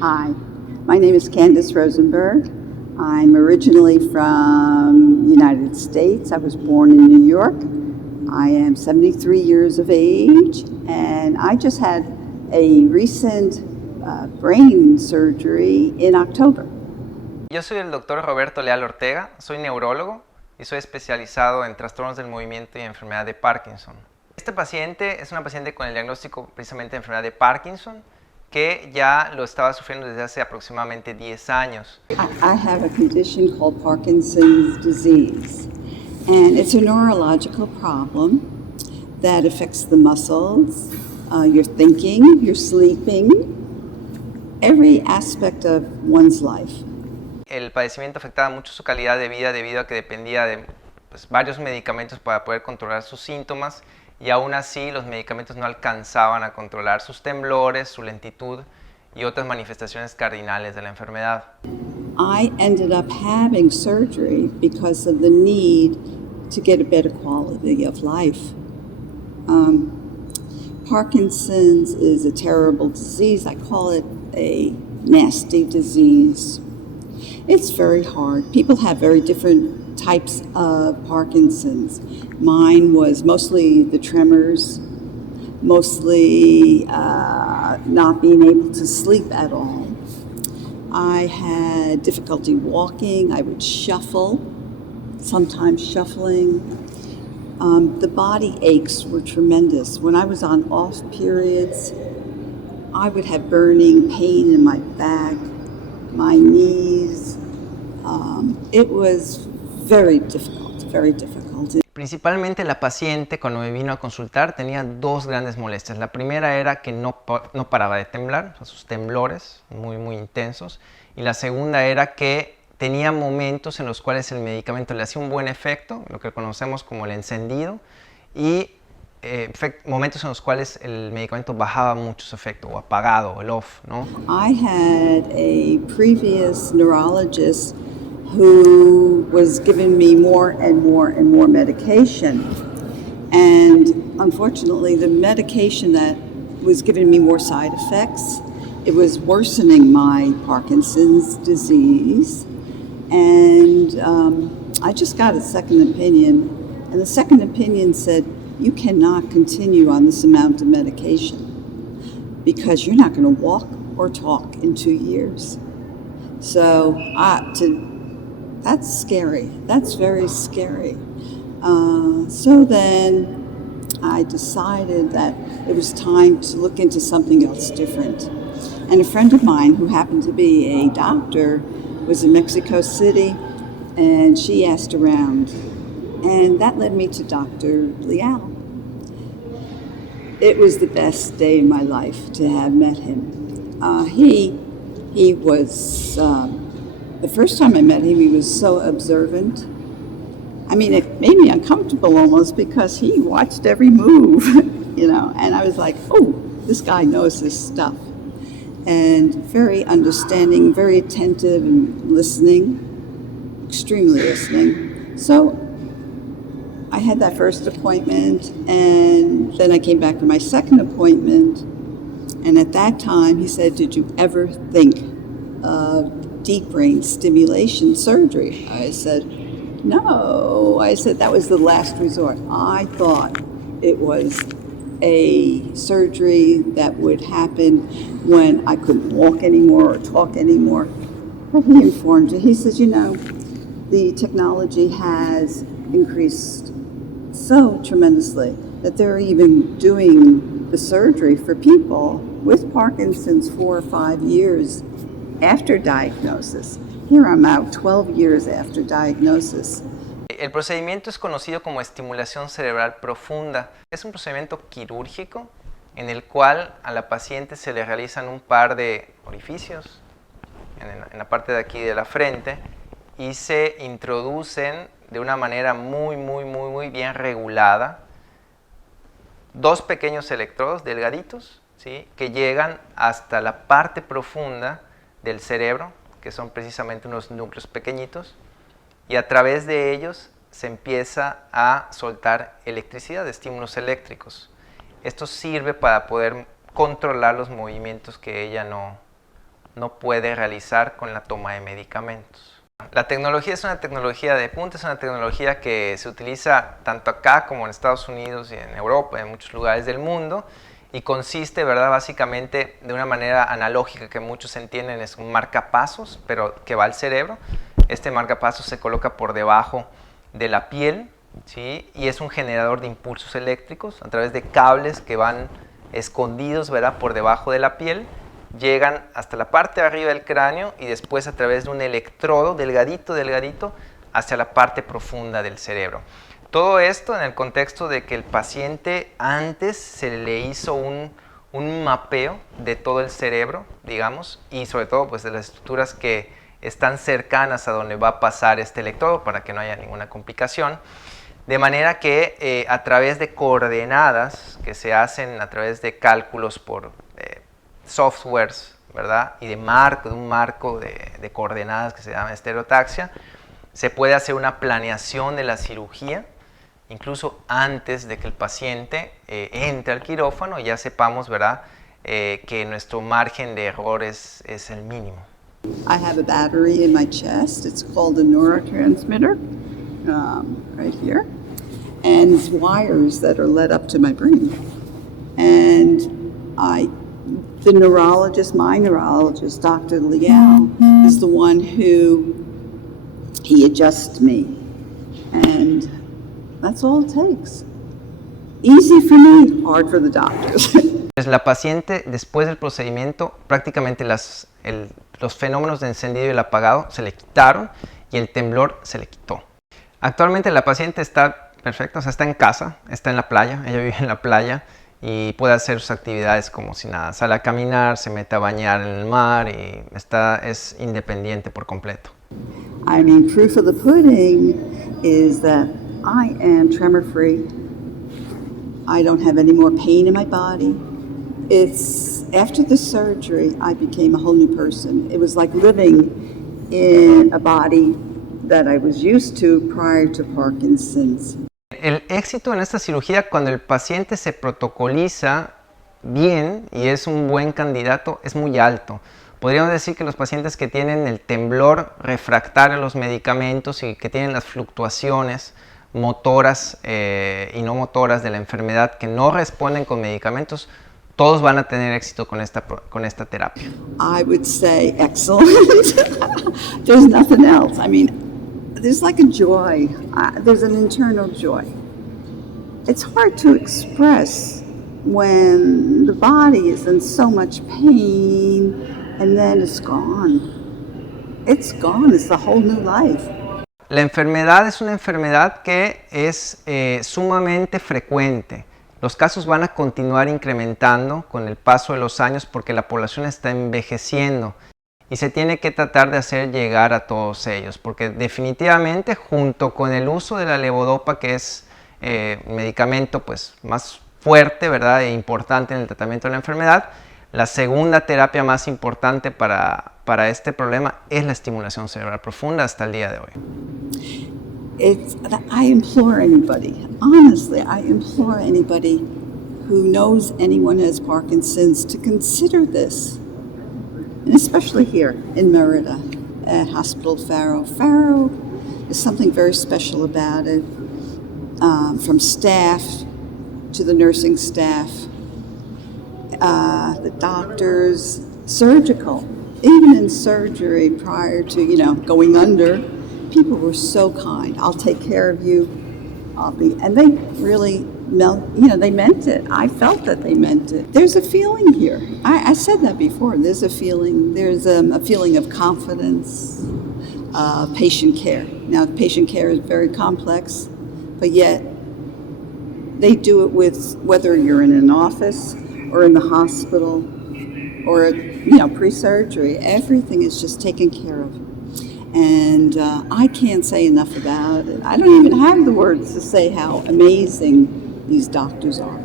Hi, my name is Candice Rosenberg. I'm originally from the United States. I was born in New York. I am 73 years of age, and I just had a recent brain surgery in October. Yo soy el doctor Roberto Leal Ortega, soy neurólogo y soy especializado en trastornos del movimiento y enfermedad de Parkinson. Este paciente es una paciente con el diagnóstico precisamente de enfermedad de Parkinson, que ya lo estaba sufriendo desde hace aproximadamente 10 años. I have a condition called Parkinson's disease, and it's a neurological problem that affects the muscles, your thinking, your sleeping, every aspect of one's life. El padecimiento afectaba mucho su calidad de vida debido a que dependía de varios medicamentos para poder controlar sus síntomas, y aún así los medicamentos no alcanzaban a controlar sus temblores, su lentitud y otras manifestaciones cardinales de la enfermedad. I ended up having surgery because of the need to get a better quality of life. Parkinson's is a terrible disease. I call it a nasty disease. It's very hard. People have very different types of Parkinson's. Mine was mostly the tremors, mostly not being able to sleep at all. I had difficulty walking. I would shuffle, sometimes shuffling. The body aches were tremendous. When I was on off periods, I would have burning pain in my back, my knees. It was very difficult, very difficult. Principalmente la paciente, cuando me vino a consultar, tenía dos grandes molestias. La primera era que no paraba de temblar, o sea, sus temblores muy intensos. Y la segunda era que tenía momentos en los cuales el medicamento le hacía un buen efecto, lo que conocemos como el encendido, y momentos en los cuales el medicamento bajaba mucho su efecto, o apagado, el off, ¿no? I had a previous neurologist who was giving me more and more medication. And unfortunately, the medication that was giving me more side effects, it was worsening my Parkinson's disease. And I just got a second opinion. And the second opinion said, you cannot continue on this amount of medication because you're not going to walk or talk in 2 years. So that's scary. That's very scary. So then I decided that it was time to look into something else different. And a friend of mine who happened to be a doctor was in Mexico City, and she asked around. And that led me to Dr. Leal. It was the best day in my life to have met him. He was... The first time I met him, he was so observant. I mean, it made me uncomfortable almost because he watched every move, you know, and I was like, oh, this guy knows his stuff. And very understanding, very attentive and listening, extremely listening. So I had that first appointment, and then I came back for my second appointment, and at that time he said, did you ever think of deep brain stimulation surgery? I said, no. I said, that was the last resort. I thought it was a surgery that would happen when I couldn't walk anymore or talk anymore. But he informed me. He says, you know, the technology has increased so tremendously that they're even doing the surgery for people with Parkinson's 4 or 5 years after diagnosis. Here I'm out 12 years after diagnosis. El procedimiento es conocido como estimulación cerebral profunda. Es un procedimiento quirúrgico en el cual a la paciente se le realizan un par de orificios en la parte de aquí de la frente y se introducen de una manera muy bien regulada 2 pequeños electrodos delgaditos, ¿sí?, que llegan hasta la parte profunda del cerebro, que son precisamente unos núcleos pequeñitos, y a través de ellos se empieza a soltar electricidad, estímulos eléctricos. Esto sirve para poder controlar los movimientos que ella no no puede realizar con la toma de medicamentos. La tecnología es una tecnología de punta, es una tecnología que se utiliza tanto acá como en Estados Unidos y en Europa, en muchos lugares del mundo, y consiste, ¿verdad?, básicamente de una manera analógica que muchos entienden, es un marcapasos, pero que va al cerebro. Este marcapasos se coloca por debajo de la piel, ¿sí? Y es un generador de impulsos eléctricos a través de cables que van escondidos, ¿verdad?, por debajo de la piel. Llegan hasta la parte de arriba del cráneo y después a través de un electrodo delgadito, hacia la parte profunda del cerebro. Todo esto en el contexto de que el paciente antes se le hizo un mapeo de todo el cerebro, digamos, y sobre todo pues de las estructuras que están cercanas a donde va a pasar este electrodo para que no haya ninguna complicación. De manera que a través de coordenadas que se hacen a través de cálculos por softwares, ¿verdad? Y de un marco de coordenadas que se llama estereotaxia, se puede hacer una planeación de la cirugía, incluso antes de que el paciente entre al quirófano y ya sepamos, ¿verdad?, que nuestro margen de errores es el mínimo. I have a battery in my chest. It's called a neurotransmitter, right here, and it's wires that are led up to my brain. And the neurologist, my neurologist, Dr. Liao, is the one he adjusts me, and that's all it takes. Easy for me, hard for the doctors. La paciente, después del procedimiento, prácticamente los fenómenos de encendido y el apagado se le quitaron y el temblor se le quitó. Actualmente la paciente está perfecta, o sea, está en casa, está en la playa, ella vive en la playa y puede hacer sus actividades como si nada. Sale a caminar, se mete a bañar en el mar y es independiente por completo. I mean, proof of the pudding is that I am tremor free. I don't have any more pain in my body. It's after the surgery, I became a whole new person. It was like living in a body that I was used to prior to Parkinson's. El éxito en esta cirugía, cuando el paciente se protocoliza bien y es un buen candidato, es muy alto. Podríamos decir que los pacientes que tienen el temblor refractario a los medicamentos y que tienen las fluctuaciones motoras y no motoras de la enfermedad que no responden con medicamentos, todos van a tener éxito con esta terapia. I would say excellent. There's nothing else. I mean, there's like a joy. There's an internal joy. It's hard to express when the body is in so much pain and then it's gone. It's gone. It's the whole new life. La enfermedad es una enfermedad que es sumamente frecuente. Los casos van a continuar incrementando con el paso de los años porque la población está envejeciendo y se tiene que tratar de hacer llegar a todos ellos, porque definitivamente junto con el uso de la levodopa, que es un medicamento pues, más fuerte, ¿verdad?, e importante en el tratamiento de la enfermedad, la segunda terapia más importante para este problema es la estimulación cerebral profunda hasta el día de hoy. I implore anybody, honestly, I implore anybody who knows anyone who has Parkinson's to consider this, and especially here in Merida at Hospital Faro. Faro is something very special about it, from staff to the nursing staff, the doctors, surgical, even in surgery prior to, going under. People were so kind. I'll take care of you. And they really they meant it. I felt that they meant it. There's a feeling here. I said that before. There's a feeling. There's a feeling of confidence, patient care. Now, patient care is very complex, but yet they do it with, whether you're in an office or in the hospital or, pre-surgery, everything is just taken care of. And I can't say enough about it. I don't even have the words to say how amazing these doctors are.